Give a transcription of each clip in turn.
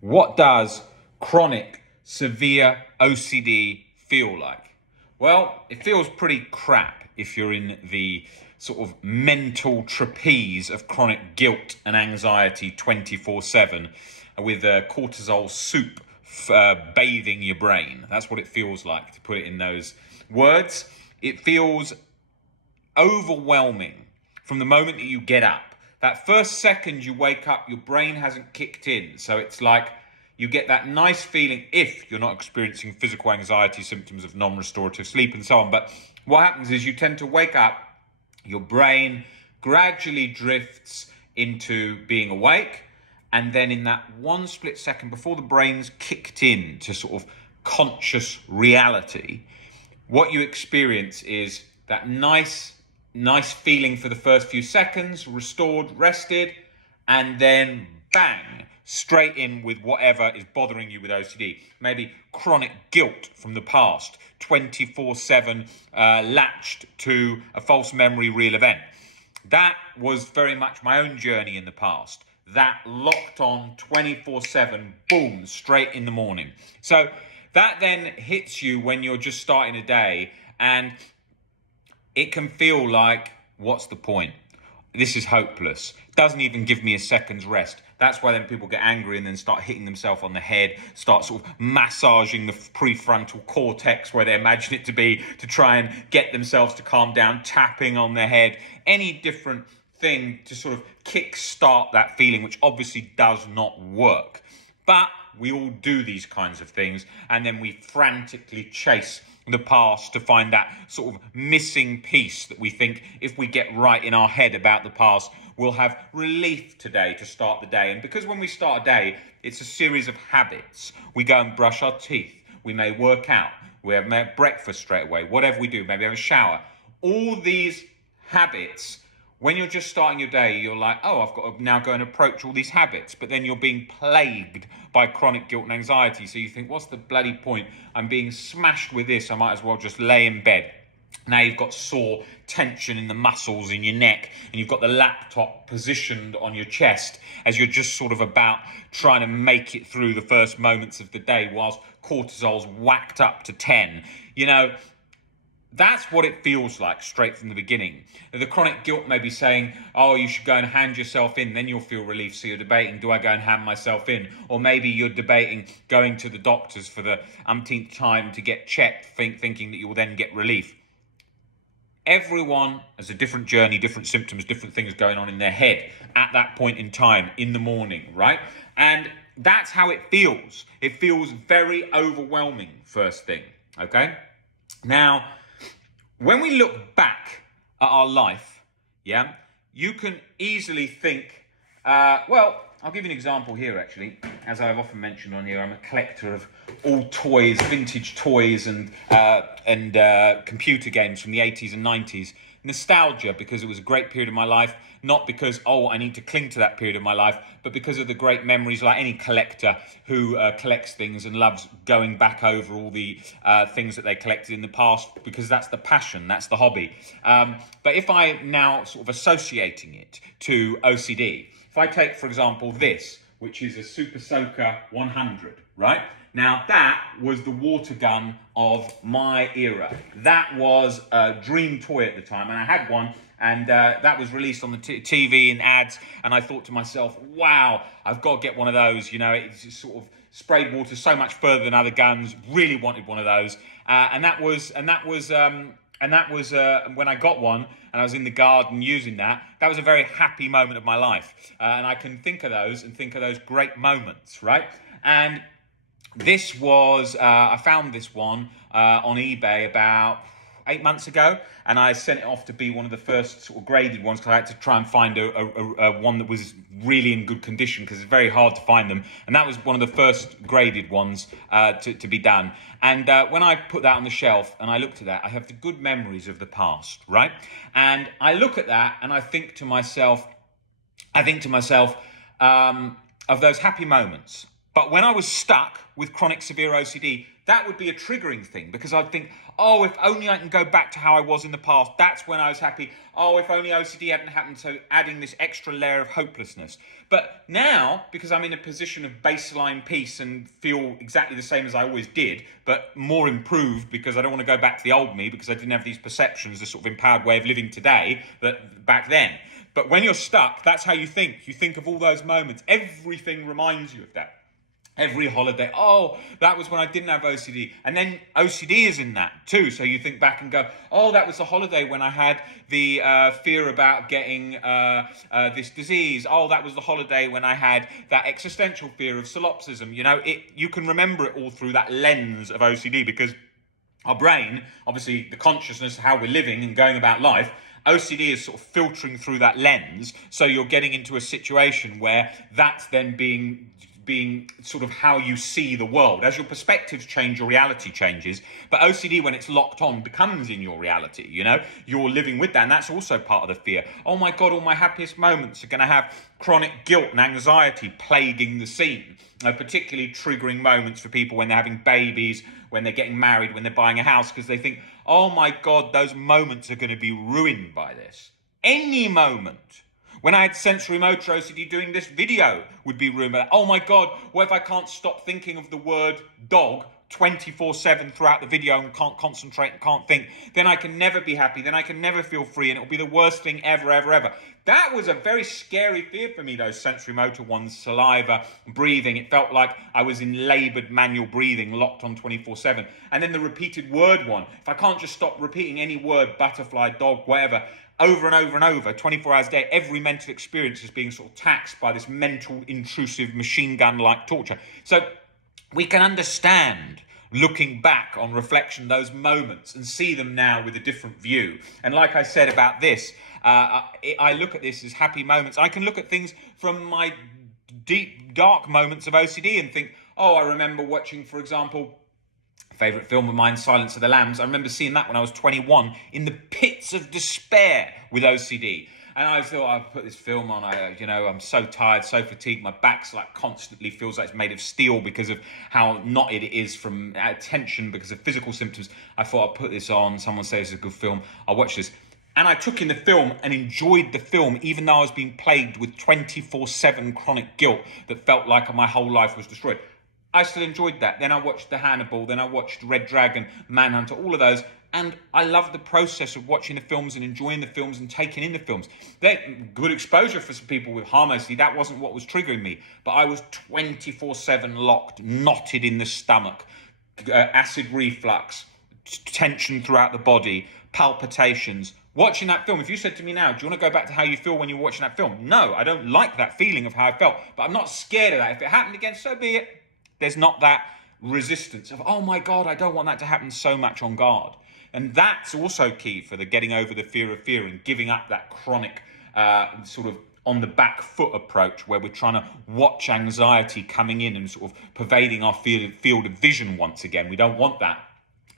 What does chronic severe OCD feel like? Well, it feels pretty crap if you're in the sort of mental trapeze of chronic guilt and anxiety 24/7 with cortisol soup bathing your brain. That's what it feels like, to put it in those words. It feels overwhelming from the moment that you get up. That first second you wake up, your brain hasn't kicked in. So it's like you get that nice feeling if you're not experiencing physical anxiety symptoms of non-restorative sleep and so on. But what happens is you tend to wake up, your brain gradually drifts into being awake. And then in that one split second before the brain's kicked in to sort of conscious reality, what you experience is that nice feeling for the first few seconds, restored, rested, and then bang, straight in with whatever is bothering you with OCD. Maybe chronic guilt from the past, 24/7 latched to a false memory real event. That was very much my own journey in the past. That locked on 24/7, boom, straight in the morning. So that then hits you when you're just starting a day, and it can feel like, what's the point? This is hopeless. Doesn't even give me a second's rest. That's why then people get angry and then start hitting themselves on the head, start sort of massaging the prefrontal cortex where they imagine it to be, to try and get themselves to calm down, tapping on their head, any different thing to sort of kick-start that feeling, which obviously does not work. But we all do these kinds of things, and then we frantically chase the past to find that sort of missing piece that we think if we get right in our head about the past, we'll have relief today to start the day. And because when we start a day, it's a series of habits. We go and brush our teeth. We may work out. We have breakfast straight away. Whatever we do, maybe have a shower. All these habits, when you're just starting your day, you're like, oh, I've got to now go and approach all these habits. But then you're being plagued by chronic guilt and anxiety. So you think, what's the bloody point? I'm being smashed with this. I might as well just lay in bed. Now you've got sore tension in the muscles in your neck, and you've got the laptop positioned on your chest as you're just sort of about trying to make it through the first moments of the day whilst cortisol's whacked up to 10. That's what it feels like straight from the beginning. The chronic guilt may be saying, oh, you should go and hand yourself in, then you'll feel relief. So you're debating, do I go and hand myself in? Or maybe you're debating going to the doctors for the umpteenth time to get checked, thinking that you will then get relief. Everyone has a different journey, different symptoms, different things going on in their head at that point in time in the morning, right? And that's how it feels. It feels very overwhelming, first thing, okay? Now, when we look back at our life, you can easily think, I'll give you an example here, actually. As I've often mentioned on here, I'm a collector of all toys, vintage toys and computer games from the 80s and 90s. Nostalgia, because it was a great period of my life, not because, I need to cling to that period of my life, but because of the great memories, like any collector who collects things and loves going back over all the things that they collected in the past, because that's the passion, that's the hobby. But if I'm now sort of associating it to OCD, if I take, for example, this, which is a Super Soaker 100, right? Now, that was the water gun of my era. That was a dream toy at the time, and I had one, and that was released on the TV in ads, and I thought to myself, wow, I've got to get one of those. It's just sort of sprayed water so much further than other guns. Really wanted one of those, and that was when I got one and I was in the garden using that. That was a very happy moment of my life, and I can think of those great moments, right? And this was, I found this one on eBay about 8 months ago, and I sent it off to be one of the first sort of graded ones, because I had to try and find a one that was really in good condition, because it's very hard to find them. And that was one of the first graded ones to be done. And when I put that on the shelf and I looked at that, I have the good memories of the past, right? And I look at that and I think to myself of those happy moments. But when I was stuck with chronic severe OCD, that would be a triggering thing, because I'd think, oh, if only I can go back to how I was in the past, that's when I was happy. Oh, if only OCD hadn't happened, so adding this extra layer of hopelessness. But now, because I'm in a position of baseline peace and feel exactly the same as I always did, but more improved because I don't want to go back to the old me because I didn't have these perceptions, this sort of empowered way of living today that back then. But when you're stuck, that's how you think. You think of all those moments. Everything reminds you of that. Every holiday, oh, that was when I didn't have OCD. And then OCD is in that too. So you think back and go, oh, that was the holiday when I had the fear about getting this disease. Oh, that was the holiday when I had that existential fear of solipsism. You know, you can remember it all through that lens of OCD because our brain, obviously the consciousness, how we're living and going about life, OCD is sort of filtering through that lens. So you're getting into a situation where that's then being sort of how you see the world. As your perspectives change, your reality changes. But OCD, when it's locked on, becomes in your reality, you know? You're living with that, and that's also part of the fear. Oh my God, all my happiest moments are going to have chronic guilt and anxiety plaguing the scene. Particularly triggering moments for people when they're having babies, when they're getting married, when they're buying a house, because they think, oh my God, those moments are going to be ruined by this. Any moment. When I had sensory motor OCD, doing this video would be ruined by that. Oh my God, what if I can't stop thinking of the word dog 24/7 throughout the video and can't concentrate and can't think? Then I can never be happy. Then I can never feel free, and it'll be the worst thing ever, ever, ever. That was a very scary fear for me, those sensory motor ones, saliva, breathing. It felt like I was in laboured manual breathing, locked on 24/7. And then the repeated word one. If I can't just stop repeating any word, butterfly, dog, whatever, over and over and over, 24 hours a day, every mental experience is being sort of taxed by this mental, intrusive, machine gun-like torture. So we can understand, looking back on reflection, those moments and see them now with a different view. And like I said about this, I look at this as happy moments. I can look at things from my deep, dark moments of OCD and think, oh, I remember watching, for example, favourite film of mine, Silence of the Lambs. I remember seeing that when I was 21 in the pits of despair with OCD. And I thought, I've put this film on, I'm so tired, so fatigued. My back's like constantly feels like it's made of steel because of how knotted it is from tension, because of physical symptoms. I thought I'll put this on. Someone says it's a good film. I'll watch this. And I took in the film and enjoyed the film, even though I was being plagued with 24/7 chronic guilt that felt like my whole life was destroyed. I still enjoyed that. Then I watched The Hannibal, then I watched Red Dragon, Manhunter, all of those. And I love the process of watching the films and enjoying the films and taking in the films. They're good exposure for some people with harm OCD. That wasn't what was triggering me. But I was 24/7 locked, knotted in the stomach, acid reflux, tension throughout the body, palpitations. Watching that film, if you said to me now, do you want to go back to how you feel when you're watching that film? No, I don't like that feeling of how I felt. But I'm not scared of that. If it happened again, so be it. There's not that resistance of, oh my God, I don't want that to happen so much on guard. And that's also key for the getting over the fear of fear and giving up that chronic sort of on the back foot approach where we're trying to watch anxiety coming in and sort of pervading our field of vision once again. We don't want that.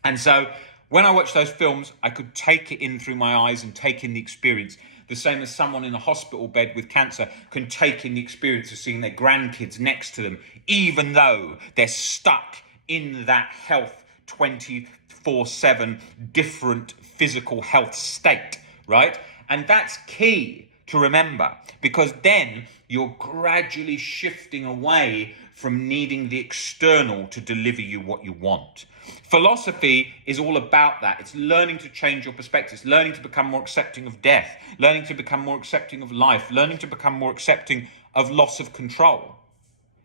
And so when I watched those films, I could take it in through my eyes and take in the experience. The same as someone in a hospital bed with cancer can take in the experience of seeing their grandkids next to them, even though they're stuck in that health 24/7 different physical health state, right? And that's key to remember, because then you're gradually shifting away from needing the external to deliver you what you want. Philosophy is all about that. It's learning to change your perspective. It's learning to become more accepting of death, learning to become more accepting of life, learning to become more accepting of loss of control.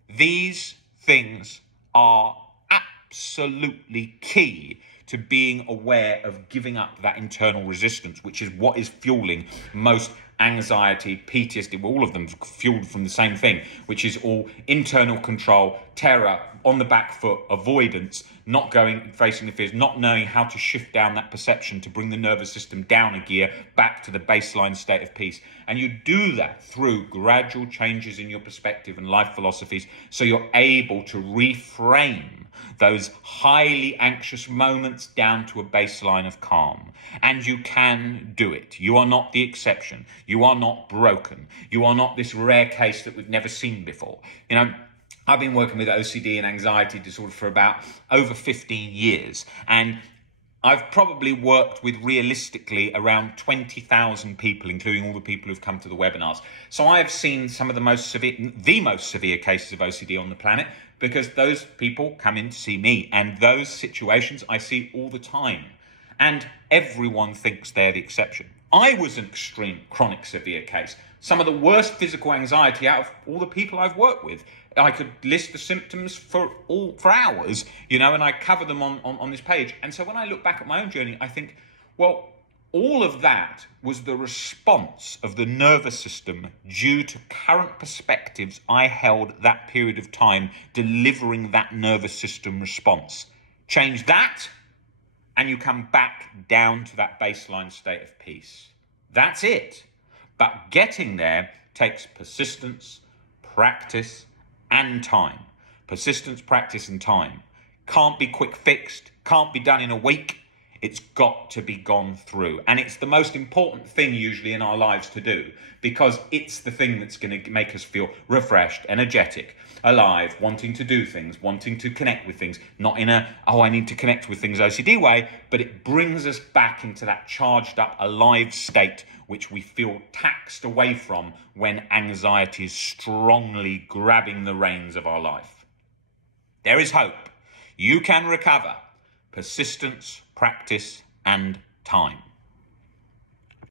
These things are absolutely key to being aware of giving up that internal resistance, which is what is fueling most anxiety, PTSD, all of them fueled from the same thing, which is all internal control, terror, on the back foot, avoidance, not going, facing the fears, not knowing how to shift down that perception to bring the nervous system down a gear back to the baseline state of peace. And you do that through gradual changes in your perspective and life philosophies, so you're able to reframe those highly anxious moments down to a baseline of calm. And you can do it. You are not the exception. You are not broken. You are not this rare case that we've never seen before. You know, I've been working with OCD and anxiety disorder for about over 15 years. And I've probably worked with realistically around 20,000 people, including all the people who've come to the webinars. So I have seen some of the most severe cases of OCD on the planet, because those people come in to see me, and those situations I see all the time. And everyone thinks they're the exception. I was an extreme chronic severe case. Some of the worst physical anxiety out of all the people I've worked with. I could list the symptoms for hours, and I cover them on this page. And so when I look back at my own journey, I think, well, all of that was the response of the nervous system due to current perspectives I held that period of time delivering that nervous system response. Change that, and you come back down to that baseline state of peace. That's it. But getting there takes persistence, practice, and time. Persistence, practice, and time. Can't be quick fixed, can't be done in a week. It's got to be gone through. And it's the most important thing usually in our lives to do, because it's the thing that's going to make us feel refreshed, energetic, alive, wanting to do things, wanting to connect with things, not in a, I need to connect with things OCD way, but it brings us back into that charged up, alive state, which we feel taxed away from when anxiety is strongly grabbing the reins of our life. There is hope. You can recover. Persistence, practice, and time.